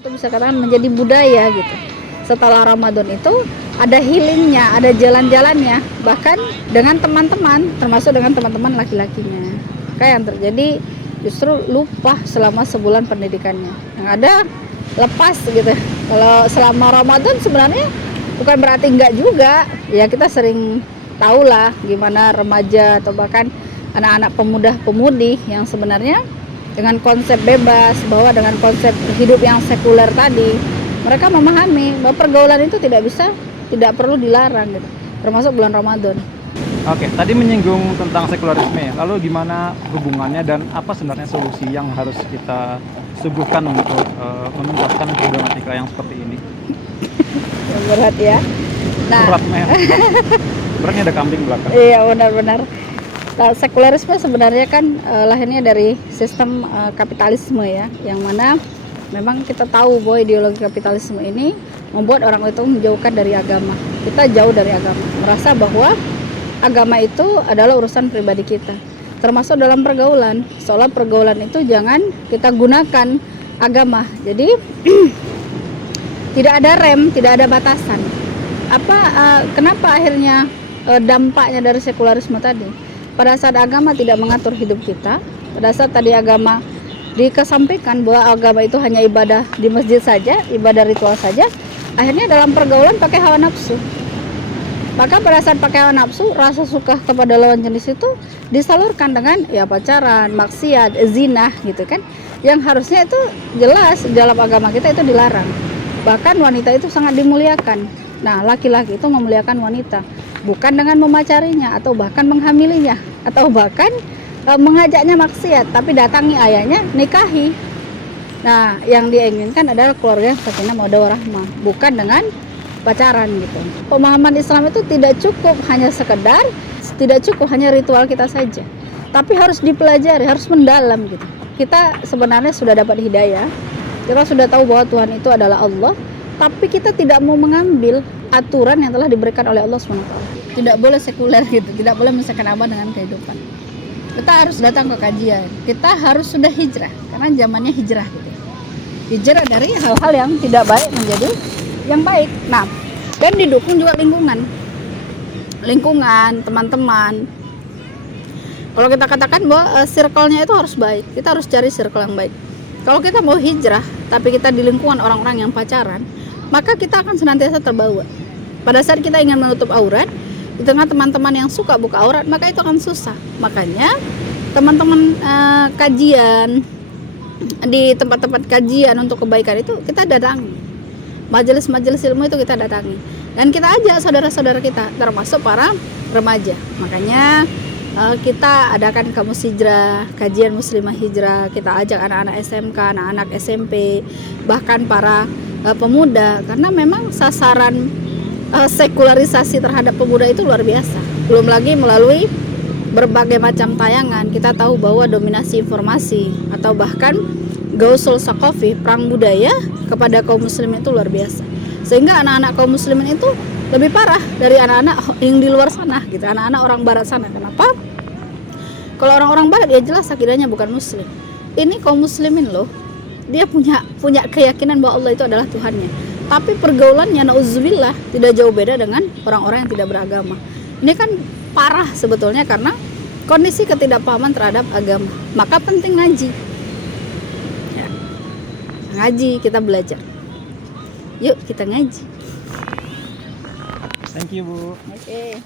Itu bisa katakan menjadi budaya gitu. Setelah Ramadan itu ada healingnya, ada jalan-jalannya, bahkan dengan teman-teman, termasuk dengan teman-teman laki-lakinya. Kayak yang terjadi justru lupa selama sebulan pendidikannya. Yang ada lepas gitu. Kalau selama Ramadan sebenarnya bukan berarti enggak juga. Ya kita sering tahu lah gimana remaja atau bahkan anak-anak pemuda-pemudi yang sebenarnya dengan konsep bebas, bahwa dengan konsep hidup yang sekuler tadi, mereka memahami bahwa pergaulan itu tidak perlu dilarang gitu, termasuk bulan Ramadan. Oke, tadi menyinggung tentang sekularisme, lalu gimana hubungannya dan apa sebenarnya solusi yang harus kita suguhkan untuk menuntaskan problematika yang seperti ini? Berat ya. Nah, Berat, beratnya ada kambing belakang. iya benar-benar. Nah, sekularisme sebenarnya kan lahirnya dari sistem kapitalisme ya, yang mana memang kita tahu bahwa ideologi kapitalisme ini membuat orang itu menjauhkan dari agama. Kita jauh dari agama, merasa bahwa agama itu adalah urusan pribadi kita, termasuk dalam pergaulan. Seolah pergaulan itu jangan kita gunakan agama. Jadi tidak ada rem, tidak ada batasan. Kenapa akhirnya dampaknya dari sekularisme tadi? Pada saat agama tidak mengatur hidup kita, pada saat tadi agama dikesampingkan bahwa agama itu hanya ibadah di masjid saja, ibadah ritual saja, akhirnya dalam pergaulan pakai hawa nafsu. Maka pada saat pakai hawa nafsu, rasa suka kepada lawan jenis itu disalurkan dengan ya pacaran, maksiat, zina gitu kan. Yang harusnya itu jelas dalam agama kita itu dilarang. Bahkan wanita itu sangat dimuliakan. Nah, laki-laki itu memuliakan wanita bukan dengan memacarinya atau bahkan menghamilinya atau bahkan mengajaknya maksiat, tapi datangi ayahnya, nikahi. Nah, yang dia inginkan adalah keluarga yang sakinah mawaddah warahmah, bukan dengan pacaran gitu. Pemahaman Islam itu tidak cukup hanya ritual kita saja, tapi harus dipelajari, harus mendalam gitu. Kita sebenarnya sudah dapat hidayah, kita sudah tahu bahwa Tuhan itu adalah Allah, tapi kita tidak mau mengambil aturan yang telah diberikan oleh Allah SWT. Tidak boleh sekuler gitu, tidak boleh mensekenabah dengan kehidupan. Kita harus datang ke kajian, kita harus sudah hijrah, karena zamannya hijrah gitu. Hijrah dari hal-hal yang tidak baik menjadi yang baik. Nah, dan didukung juga lingkungan, teman-teman. Kalau kita katakan bahwa circle-nya itu harus baik, kita harus cari circle yang baik. Kalau kita mau hijrah, tapi kita di lingkungan orang-orang yang pacaran, maka kita akan senantiasa terbawa. Pada saat kita ingin menutup aurat, di tengah teman-teman yang suka buka aurat, maka itu akan susah. Makanya teman-teman kajian di tempat-tempat kajian untuk kebaikan itu kita datangi. Majelis-majelis ilmu itu kita datangi. Dan kita ajak saudara-saudara kita, termasuk para remaja. Makanya kita adakan kamus hijrah, kajian muslimah hijrah. Kita ajak anak-anak SMK, anak-anak SMP, bahkan para pemuda, karena memang sasaran sekularisasi terhadap pemuda itu luar biasa. Belum lagi melalui berbagai macam tayangan kita tahu bahwa dominasi informasi atau bahkan gausul saqafi, perang budaya kepada kaum muslimin itu luar biasa. Sehingga anak-anak kaum muslimin itu lebih parah dari anak-anak yang di luar sana gitu, anak-anak orang barat sana. Kenapa? Kalau orang-orang barat ya jelas akidahnya bukan muslim. Ini kaum muslimin loh. Dia punya keyakinan bahwa Allah itu adalah Tuhannya. Tapi pergaulannya nauzubillah tidak jauh beda dengan orang-orang yang tidak beragama. Ini kan parah sebetulnya karena kondisi ketidakpahaman terhadap agama. Maka penting ngaji. Ya. Ngaji, kita belajar. Yuk kita ngaji. Thank you, Bu. Oke.